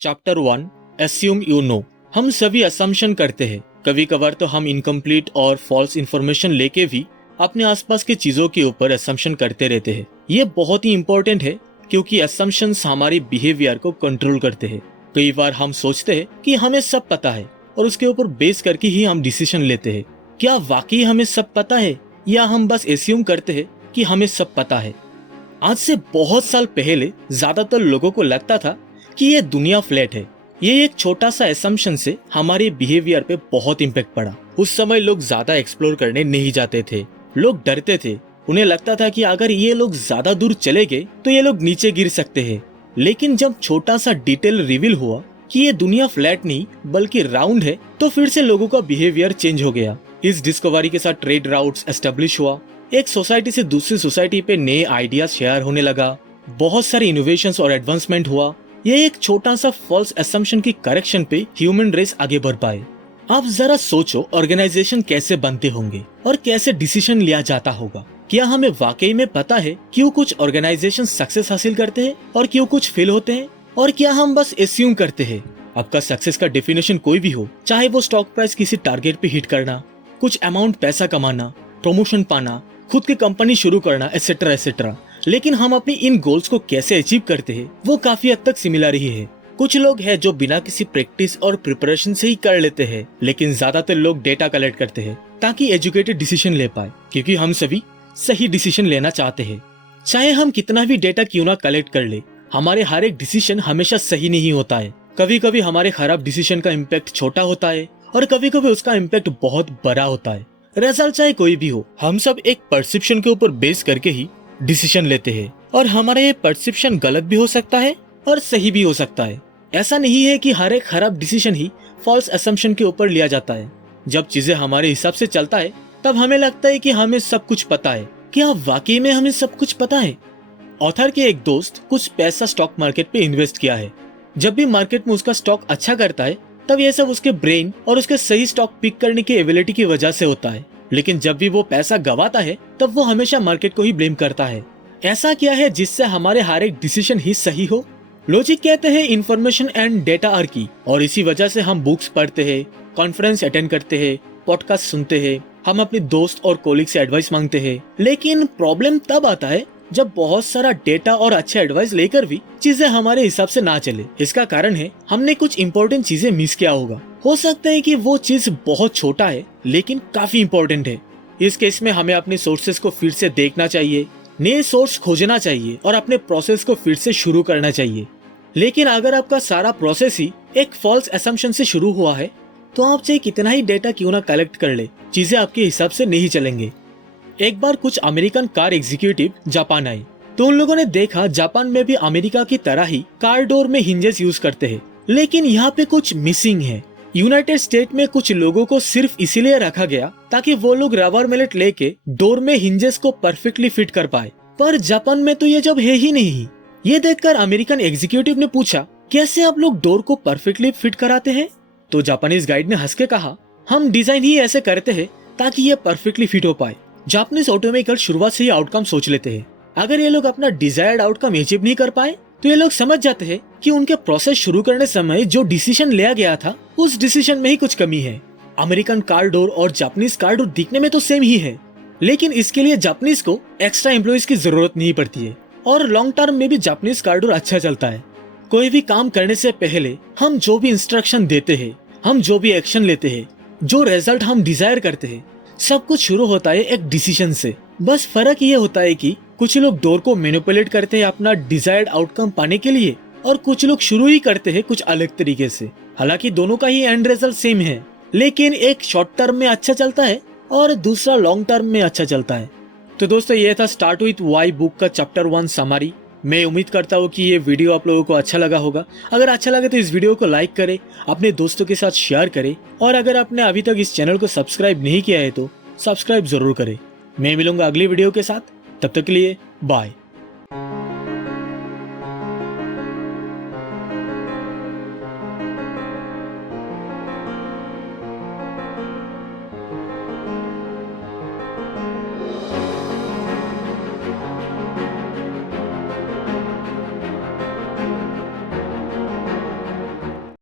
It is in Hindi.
Chapter 1 assume you know. हम सभी असम्पशन करते हैं। कभी कभार तो हम इनकम्प्लीट और फॉल्स इन्फॉर्मेशन लेके भी अपने आसपास की चीजों के ऊपर असम्पशन करते रहते हैं। ये बहुत ही इंपॉर्टेंट है क्योंकि असम्पशंस हमारी बिहेवियर को कंट्रोल करते हैं। कई बार हम सोचते हैं कि हमें सब पता है और उसके ऊपर बेस करके ही हम डिसीजन लेते हैं। क्या वाकई हमें सब पता है या हम बस एस्यूम करते हैं कि हमें सब पता है? आज से बहुत साल पहले ज्यादातर लोगों को लगता था कि ये दुनिया फ्लैट है। ये एक छोटा सा असम्पशन से हमारे बिहेवियर पे बहुत इम्पैक्ट पड़ा। उस समय लोग ज्यादा एक्सप्लोर करने नहीं जाते थे। लोग डरते थे। उन्हें लगता था कि अगर ये लोग ज्यादा दूर चले गए तो ये लोग नीचे गिर सकते हैं। लेकिन जब छोटा सा डिटेल रिवील हुआ कि ये दुनिया फ्लैट नहीं बल्कि राउंड है, तो फिर से लोगों का बिहेवियर चेंज हो गया। इस डिस्कवरी के साथ ट्रेड राउट्स एस्टेब्लिश हुआ। एक सोसाइटी से दूसरी सोसाइटी पे नए आइडियाज शेयर होने लगा। बहुत सारे इनोवेशंस और एडवांसमेंट हुआ। ये एक छोटा सा फॉल्स असम्पशन की करेक्शन पे ह्यूमन रेस आगे बढ़ पाए। आप जरा सोचो, ऑर्गेनाइजेशन कैसे बनते होंगे और कैसे डिसीजन लिया जाता होगा। क्या हमें वाकई में पता है क्यों कुछ ऑर्गेनाइजेशन सक्सेस हासिल करते हैं और क्यों कुछ फेल होते हैं? और क्या हम बस एस्यूम करते हैं? आपका सक्सेस का डेफिनेशन कोई भी हो, चाहे वो स्टॉक प्राइस किसी टारगेट पे हिट करना, कुछ अमाउंट पैसा कमाना, प्रमोशन पाना, खुद की कंपनी शुरू करना, एटसेट्रा एटसेट्रा, लेकिन हम अपनी इन गोल्स को कैसे अचीव करते हैं वो काफी हद तक सिमिलर ही है। कुछ लोग हैं जो बिना किसी प्रैक्टिस और प्रिपरेशन से ही कर लेते हैं, लेकिन ज्यादातर लोग डेटा कलेक्ट करते हैं ताकि एजुकेटेड डिसीजन ले पाए, क्योंकि हम सभी सही डिसीजन लेना चाहते हैं। चाहे हम कितना भी डेटा क्यों ना कलेक्ट कर ले, हमारे हर एक डिसीजन हमेशा सही नहीं होता है। कभी कभी हमारे खराब डिसीजन का इम्पैक्ट छोटा होता है और कभी कभी उसका इम्पैक्ट बहुत बड़ा होता है। रिजल्ट चाहे कोई भी हो, हम सब एक परसेप्शन के ऊपर बेस करके ही डिसीजन लेते हैं और हमारा ये परसेप्शन गलत भी हो सकता है और सही भी हो सकता है। ऐसा नहीं है कि हर एक खराब डिसीजन ही फॉल्स असम्पशन के ऊपर लिया जाता है। जब चीजें हमारे हिसाब से चलता है तब हमें लगता है कि हमें सब कुछ पता है। क्या वाकई में हमें सब कुछ पता है? ऑथर के एक दोस्त कुछ पैसा स्टॉक मार्केट पे इन्वेस्ट किया है। जब भी मार्केट में उसका स्टॉक अच्छा करता है तब ये सब उसके ब्रेन और उसके सही स्टॉक पिक करने की एबिलिटी की वजह से होता है। लेकिन जब भी वो पैसा गवाता है तब वो हमेशा मार्केट को ही ब्लेम करता है। ऐसा क्या है जिससे हमारे हर एक डिसीजन ही सही हो? लॉजिक कहते हैं इन्फॉर्मेशन एंड डेटा आर की, और इसी वजह से हम बुक्स पढ़ते हैं, कॉन्फ्रेंस अटेंड करते हैं, पॉडकास्ट सुनते हैं, हम अपने दोस्त और कोलीग से एडवाइस मांगते हैं। लेकिन प्रॉब्लम तब आता है जब बहुत सारा डेटा और अच्छे एडवाइस लेकर भी चीजें हमारे हिसाब से ना चले। इसका कारण है हमने कुछ इंपॉर्टेंट चीजें मिस किया होगा। हो सकता है कि वो चीज बहुत छोटा है लेकिन काफी इंपॉर्टेंट है। इस केस में हमें अपने सोर्सेस को फिर से देखना चाहिए, नए सोर्स खोजना चाहिए और अपने प्रोसेस को फिर से शुरू करना चाहिए। लेकिन अगर आपका सारा प्रोसेस ही एक फॉल्स असम्पशन से शुरू हुआ है तो आप चाहे कितना ही डेटा क्यों ना कलेक्ट कर ले, चीजें आपके हिसाब से नहीं चलेंगे। एक बार कुछ अमेरिकन कार एग्जीक्यूटिव जापान आए तो उन लोगों ने देखा जापान में भी अमेरिका की तरह ही कार डोर में हिंजेस यूज करते हैं, लेकिन यहाँ पे कुछ मिसिंग है। यूनाइटेड स्टेट में कुछ लोगों को सिर्फ इसीलिए रखा गया ताकि वो लोग रबर मैलेट लेके डोर में हिंजेस को परफेक्टली फिट कर पाए, पर जापान में तो ये जब है ही नहीं। ये देखकर अमेरिकन एग्जीक्यूटिव ने पूछा, कैसे आप लोग डोर को परफेक्टली फिट कराते हैं? तो जापानीज गाइड ने हंस के कहा, हम डिजाइन ही ऐसे करते हैं ताकि ये परफेक्टली फिट हो पाए। जापानीज ऑटोमेकर शुरुआत से ही आउटकम सोच लेते हैं। अगर ये लोग अपना डिजायर्ड आउटकम अचीव नहीं कर पाए तो ये लोग समझ जाते हैं कि उनके प्रोसेस शुरू करने समय जो डिसीजन लिया गया था उस डिसीजन में ही कुछ कमी है। अमेरिकन कार डोर और जापानीज कार डोर दिखने में तो सेम ही है, लेकिन इसके लिए जापानीज को एक्स्ट्रा एम्प्लॉइज की जरूरत नहीं पड़ती है और लॉन्ग टर्म में भी जापानीज कार डोर अच्छा चलता है। कोई भी काम करने से पहले हम जो भी इंस्ट्रक्शन देते हैं, हम जो भी एक्शन लेते हैं, जो रिजल्ट हम डिजायर करते हैं, सब कुछ शुरू होता है एक डिसीजन से। बस फर्क ये होता है कि कुछ लोग डोर को मैनिपुलेट करते हैं अपना डिजायर्ड आउटकम पाने के लिए और कुछ लोग शुरू ही करते हैं कुछ अलग तरीके से। हालांकि दोनों का ही एंड रिजल्ट सेम है, लेकिन एक शॉर्ट टर्म में अच्छा चलता है और दूसरा लॉन्ग टर्म में अच्छा चलता है। तो दोस्तों, ये था स्टार्ट विथ वाई बुक का चैप्टर 1 समरी। मैं उम्मीद करता हूँ कि ये वीडियो आप लोगों को अच्छा लगा होगा। अगर अच्छा लगे तो इस वीडियो को लाइक करें, अपने दोस्तों के साथ शेयर करें और अगर आपने अभी तक इस चैनल को सब्सक्राइब नहीं किया है तो सब्सक्राइब जरूर करें। मैं मिलूंगा अगली वीडियो के साथ, तब तक के लिए बाय।